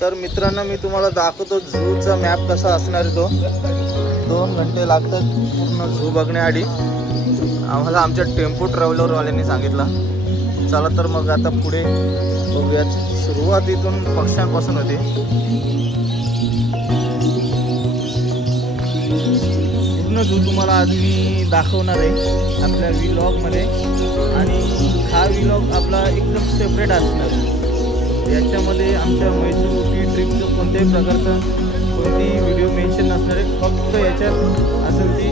तर मित्रांनो मी तुम्हाला दाखवतो झूचा मॅप कसा असणार आहे तो. दोन घंटे लागतात पूर्ण झू बघण्याआधी. आम्हाला आमच्या टेम्पो ट्रॅव्हलरवाल्यांनी सांगितलं. चला तर मग आता पुढे बघूयात. सुरुवात इथून पक्ष्यांपासून होते. पूर्ण झू तुम्हाला आज मी दाखवणार आहे आपल्या व्हिलॉगमध्ये आणि हा विलॉग आपला एकदम सेपरेट असणार. आहे याच्यामध्ये आमच्या मैसूर ट्रिपचं कोणत्याही प्रकारचा कोणतीही व्हिडिओ मेन्शन नसणार आहे. फक्त याच्यात असेल ती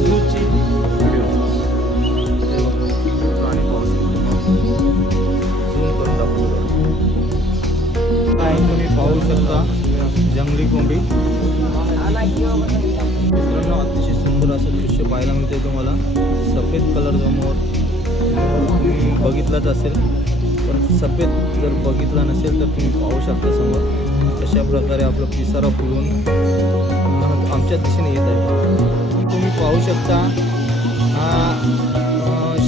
झूची व्हिडिओ आणि पाऊस करून दाखवतो. काय तुम्ही पाहू शकता. जंगली कोंबडी मित्रांनो अतिशय सुंदर असं दृश्य पाहायला मिळते तुम्हाला. सफेद कलर समोर तुम्ही बघितलाच असेल. पण सफेद जर बघितला नसेल तर तुम्ही पाहू शकता समोर. अशा प्रकारे आपलं पिसारा फुलून आमच्या दिशेने येत आहे. तुम्ही पाहू शकता हा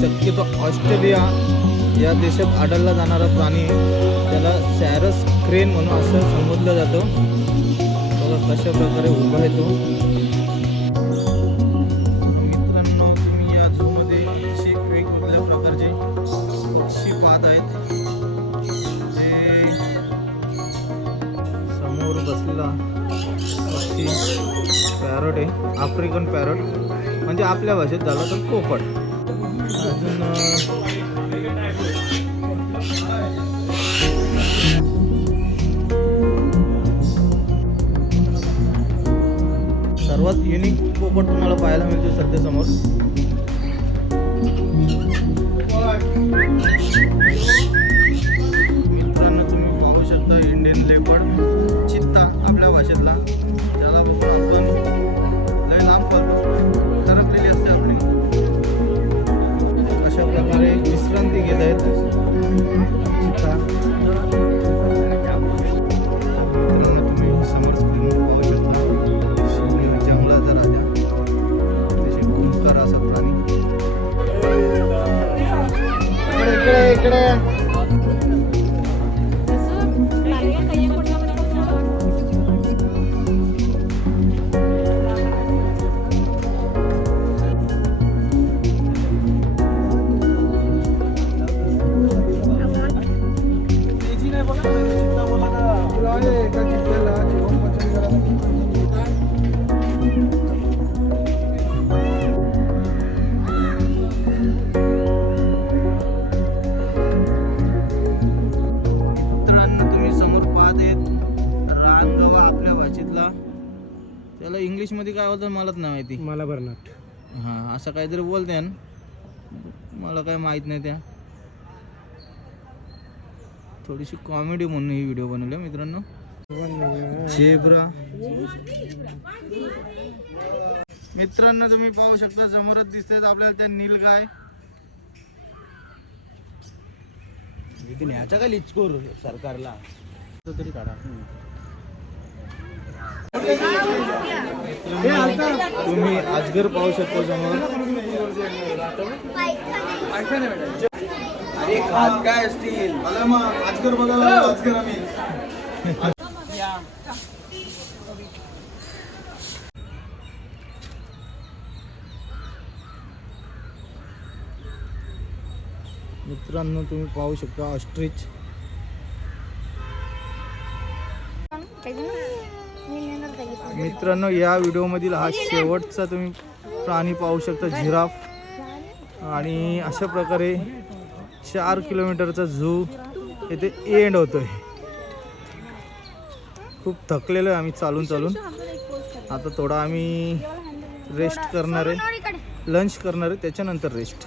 शक्यतो ऑस्ट्रेलिया या देशात आढळला जाणारा प्राणी त्याला सॅरस क्रेन म्हणून असं संबोधलं जातं. बघा कशा प्रकारे उभा येतो बघत असलेला पक्षी पॅरट आहे आफ्रिकन पॅरट म्हणजे आपल्या भाषेत झाला तर पोपट अजून सर्वात युनिक पोपट तुम्हाला पाहायला मिळतो सध्या समोर. असा प्राणी इकडे इकडे इकडे. त्याला इंग्लिशमध्ये काय बोलतात मलाच नाही माहिती. मला बर्नाट हां असं काहीतरी बोलते मला काय माहीत नाही त्या. थोडीशी कॉमेडी म्हणून ही व्हिडिओ बनवली मित्रांनो. झेब्रा मित्रांनो तुम्ही पाहू शकता समोरच दिसतात आपल्याला त्या नीलगाय न्यायचा काय लिचकोर सरकारला? तो तरी काढा. तुम्ही अजगर पाहू शकता समोर अरे खात काय असतील? अजगर बघायला अजगर आम्ही. मित्रांनो तुम्ही पाहू शकता ऑस्ट्रिच मित्रांनो या व्हिडिओमधील हा शेवटचा तुम्ही प्राणी पाहू शकता झिराफ आणि अशा प्रकारे चार किलोमीटरचा झू येथे एंड होतोय. खूप थकलेलो आहे आम्ही चालून चालून. आता थोडा आम्ही रेस्ट करणार आहे. लंच करणार आहे त्याच्यानंतर रेस्ट